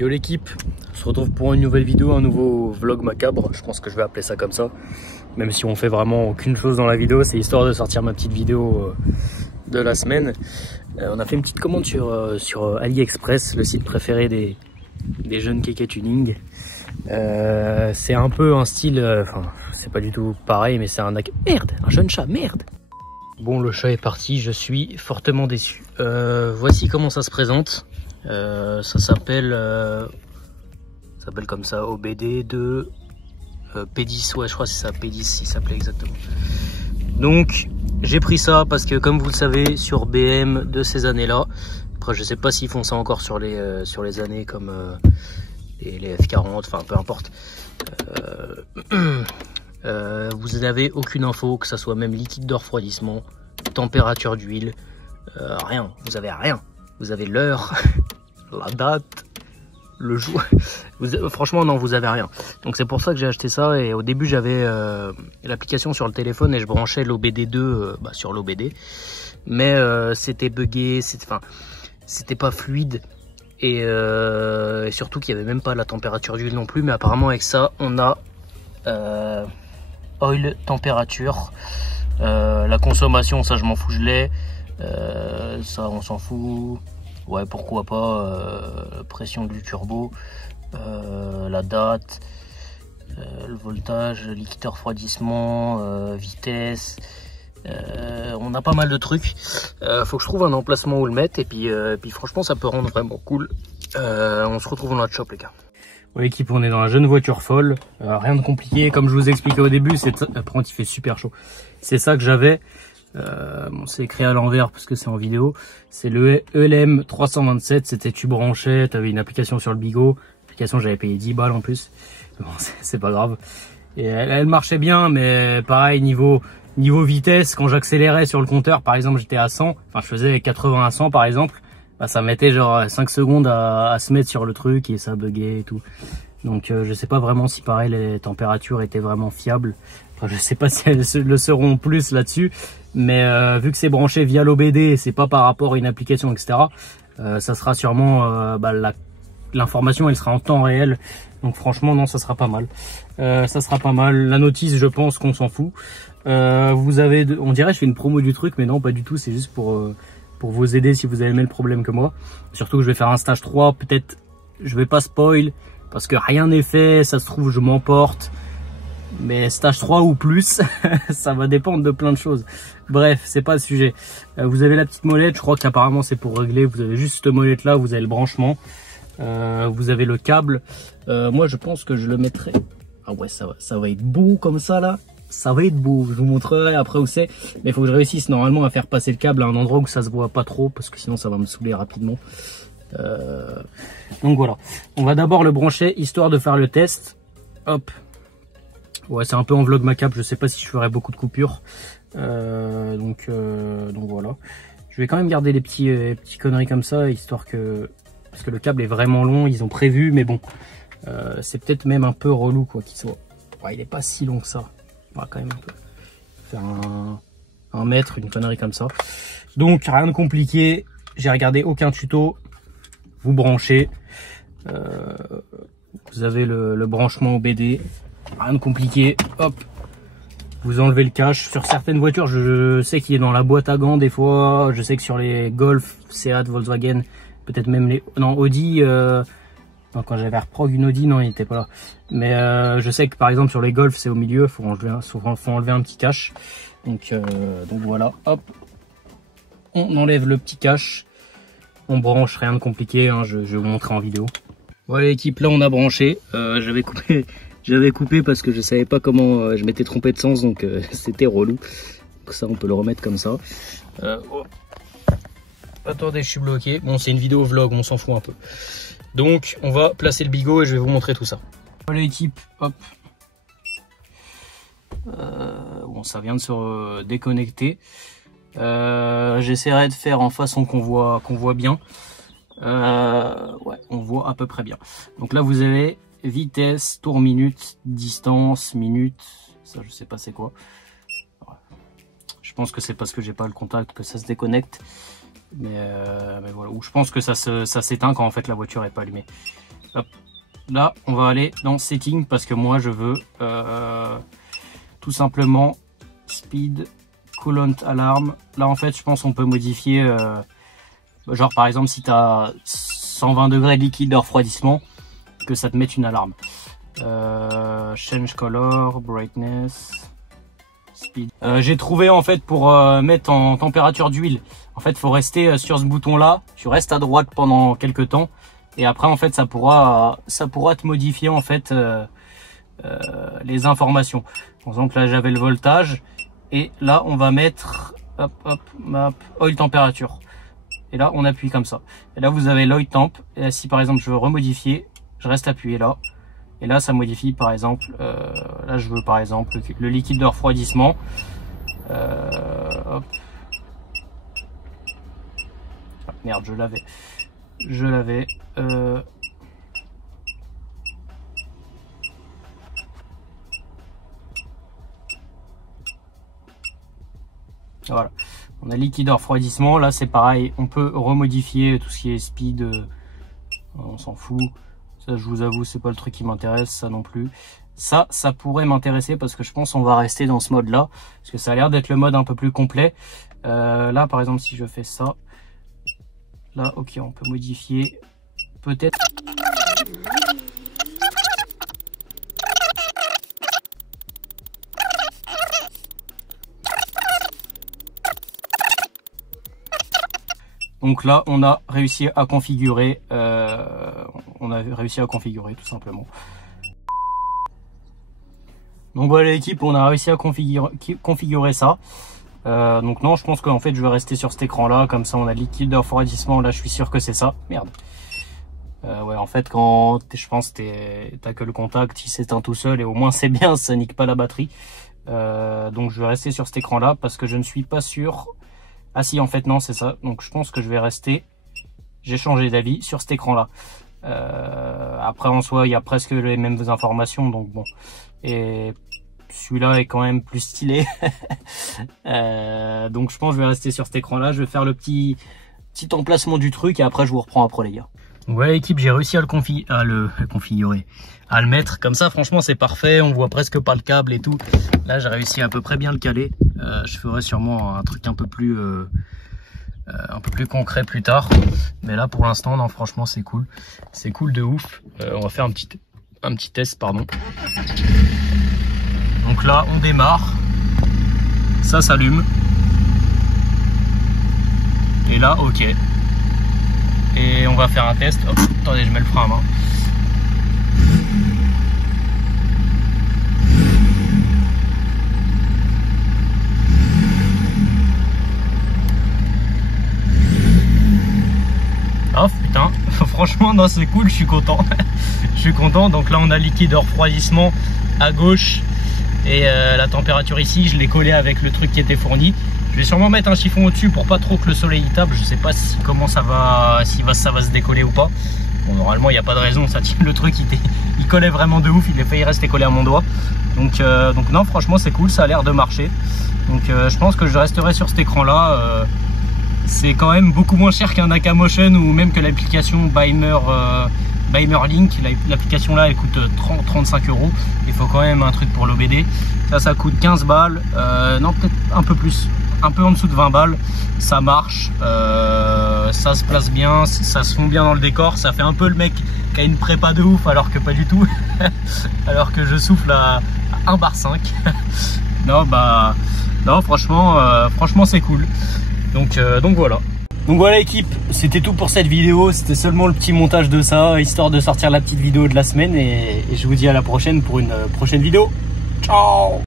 Yo l'équipe, on se retrouve pour une nouvelle vidéo, un nouveau vlog macabre, je pense que je vais appeler ça comme ça. Même si on fait vraiment aucune chose dans la vidéo, c'est histoire de sortir ma petite vidéo de la semaine. On a fait une petite commande sur AliExpress, le site préféré des jeunes kéké tuning. C'est un peu un style, enfin c'est pas du tout pareil, mais c'est un jeune chat, merde. Bon, le chat est parti, je suis fortement déçu. Voici comment ça se présente. Ça s'appelle comme ça, OBD de P10, ouais je crois que c'est ça, P10 il s'appelait exactement. Donc j'ai pris ça parce que comme vous le savez sur BM de ces années là, après je sais pas s'ils font ça encore sur les années comme les F40, enfin peu importe, vous n'avez aucune info, que ça soit même liquide de refroidissement, température d'huile, rien, vous avez rien. Vous avez l'heure, la date, le jour. Franchement, non, vous avez rien. Donc c'est pour ça que j'ai acheté ça. Et au début, j'avais l'application sur le téléphone et je branchais l'OBD2 sur l'OBD. Mais c'était buggé, c'était pas fluide. Et surtout qu'il n'y avait même pas la température d'huile non plus. Mais apparemment, avec ça, on a oil température. La consommation, ça, je m'en fous, je l'ai. Ça on s'en fout, ouais pourquoi pas, pression du turbo, la date, le voltage, liquide de refroidissement, vitesse, on a pas mal de trucs. Faut que je trouve un emplacement où le mettre et puis franchement ça peut rendre vraiment cool. On se retrouve dans notre shop les gars. Ouais l'équipe, on est dans la jeune voiture folle, rien de compliqué, comme je vous ai expliqué au début, par contre il fait super chaud, c'est ça que j'avais. Bon, c'est écrit à l'envers parce que c'est en vidéo. C'est le ELM 327. C'était tu branchais, tu avais une application sur le bigot. L'application, j'avais payé 10 balles en plus. Bon, c'est pas grave. Et elle marchait bien, mais pareil, niveau vitesse, quand j'accélérais sur le compteur, par exemple, j'étais à 100. Enfin, je faisais 80 à 100 par exemple. Bah, ça mettait genre 5 secondes à se mettre sur le truc et ça buguait et tout. Donc, je sais pas vraiment si pareil, les températures étaient vraiment fiables. Enfin, je sais pas si elles le seront plus là-dessus. Mais vu que c'est branché via l'OBD, c'est pas par rapport à une application, etc. Ça sera sûrement l'information, elle sera en temps réel. Donc franchement, non, ça sera pas mal. Ça sera pas mal. La notice, je pense qu'on s'en fout. Vous avez, on dirait, je fais une promo du truc, mais non, pas du tout. C'est juste pour vous aider si vous avez le même problème que moi. Surtout que je vais faire un stage 3. Peut-être, je vais pas spoil parce que rien n'est fait. Ça se trouve, je m'emporte. Mais stage 3 ou plus, ça va dépendre de plein de choses. Bref, c'est pas le sujet. Vous avez la petite molette, je crois qu'apparemment c'est pour régler. Vous avez juste cette molette là, vous avez le branchement. Vous avez le câble. Moi je pense que je le mettrai. Ah ouais, ça va être beau comme ça là. Ça va être beau. Je vous montrerai après où c'est. Mais il faut que je réussisse normalement à faire passer le câble à un endroit où ça se voit pas trop. Parce que sinon ça va me saouler rapidement. Donc voilà. On va d'abord le brancher histoire de faire le test. Hop. Ouais, c'est un peu en vlog macabre, je sais pas si je ferai beaucoup de coupures. Donc voilà. Je vais quand même garder les petits conneries comme ça, histoire que... Parce que le câble est vraiment long, ils ont prévu, mais bon. C'est peut-être même un peu relou, quoi, qu'il soit... Ouais, il est pas si long que ça. On va quand même un peu faire un mètre, une connerie comme ça. Donc, rien de compliqué. J'ai regardé aucun tuto. Vous branchez. Vous avez le branchement OBD. Rien de compliqué, hop, vous enlevez le cache. Sur certaines voitures, je sais qu'il est dans la boîte à gants des fois. Je sais que sur les Golf, Seat, Volkswagen, peut-être même les... Non, Audi, non, quand j'avais reprog une Audi, non, il n'était pas là. Mais je sais que par exemple sur les Golf, c'est au milieu, faut enlever un petit cache. Donc voilà, hop, on enlève le petit cache. On branche, rien de compliqué, hein, je vais vous montrer en vidéo. Voilà l'équipe, là on a branché, j'avais coupé parce que je savais pas comment, je m'étais trompé de sens, donc c'était relou. Donc ça on peut le remettre comme ça. Oh. Attendez, je suis bloqué. Bon, c'est une vidéo vlog, on s'en fout un peu. Donc on va placer le bigot et je vais vous montrer tout ça. Voilà l'équipe, hop. Bon, ça vient de se déconnecter. J'essaierai de faire en façon qu'on voit bien. Ouais, on voit à peu près bien. Donc là vous avez vitesse, tour minute, distance, minute, ça je sais pas c'est quoi. Je pense que c'est parce que j'ai pas le contact que ça se déconnecte. Mais voilà, ou je pense que ça s'éteint quand en fait la voiture est pas allumée. Hop. Là, on va aller dans Setting parce que moi, je veux tout simplement Speed, Coolant Alarm. Là, en fait, je pense qu'on peut modifier, genre par exemple, si tu as 120 degrés de liquide de refroidissement, que ça te mette une alarme. Change Color, Brightness, Speed. J'ai trouvé en fait pour mettre en température d'huile. En fait, il faut rester sur ce bouton-là. Tu restes à droite pendant quelques temps. Et après, en fait, ça pourra te modifier en fait les informations. Par exemple, là, j'avais le voltage. Et là, on va mettre hop, hop, map, oil température. Et là, on appuie comme ça. Et là, vous avez l'oil temp. Et là, si par exemple, je veux remodifier, je reste appuyé là. Et là, ça modifie par exemple. Là, je veux par exemple le liquide de refroidissement. Hop. Ah, merde, je l'avais. Voilà, on a liquide de refroidissement. Là, c'est pareil, on peut remodifier tout ce qui est speed. On s'en fout. Ça, je vous avoue, c'est pas le truc qui m'intéresse, ça non plus. Ça pourrait m'intéresser parce que je pense qu'on va rester dans ce mode-là, parce que ça a l'air d'être le mode un peu plus complet. Là, par exemple, si je fais ça, là, ok, on peut modifier peut-être. Donc là, on a réussi à configurer, tout simplement. Donc voilà l'équipe, on a réussi à configurer ça. Donc non, je pense qu'en fait, je vais rester sur cet écran-là, comme ça, on a le liquide de refroidissement. Là, je suis sûr que c'est ça. Merde. Ouais, en fait, quand je pense t'as que le contact, il s'éteint tout seul et au moins c'est bien, ça nique pas la batterie. Donc je vais rester sur cet écran-là parce que je ne suis pas sûr. Ah si, en fait non, c'est ça. Donc je pense que je vais rester. J'ai changé d'avis sur cet écran-là. Après en soi, il y a presque les mêmes informations, donc bon. Et celui-là est quand même plus stylé. Donc je pense que je vais rester sur cet écran-là. Je vais faire le petit emplacement du truc et après je vous reprends après les gars. Ouais l'équipe, j'ai réussi à le configurer, à le mettre comme ça. Franchement c'est parfait, on voit presque pas le câble et tout. Là j'ai réussi à peu près bien le caler. Je ferai sûrement un truc un peu plus concret plus tard, mais là pour l'instant non, franchement c'est cool de ouf. On va faire un petit test, pardon. Donc là on démarre, ça s'allume et là ok. Et on va faire un test. Hop, attendez, je mets le frein à main. Oh putain, franchement non, c'est cool, je suis content. Je suis content. Donc là on a le liquide de refroidissement à gauche et la température ici, je l'ai collé avec le truc qui était fourni. Je vais sûrement mettre un chiffon au-dessus pour pas trop que le soleil y tape. Je sais pas comment ça va, ça va se décoller ou pas. Bon, normalement il n'y a pas de raison, ça tient. Le truc il collait vraiment de ouf, il a failli rester collé à mon doigt. Donc non, franchement c'est cool, ça a l'air de marcher. Donc je pense que je resterai sur cet écran là. C'est quand même beaucoup moins cher qu'un Akamotion ou même que l'application Baimer Link. L'application là elle coûte 35 €. Il faut quand même un truc pour l'OBD. Ça coûte 15 balles. Non, peut-être un peu plus, un peu en dessous de 20 balles. Ça marche, ça se place bien, ça se fond bien dans le décor. Ça fait un peu le mec qui a une prépa de ouf alors que pas du tout. Alors que je souffle à 1,5 bar. Non bah non, franchement c'est cool. Donc voilà. Donc voilà l'équipe, c'était tout pour cette vidéo. C'était seulement le petit montage de ça, histoire de sortir la petite vidéo de la semaine. Et je vous dis à la prochaine pour une prochaine vidéo. Ciao!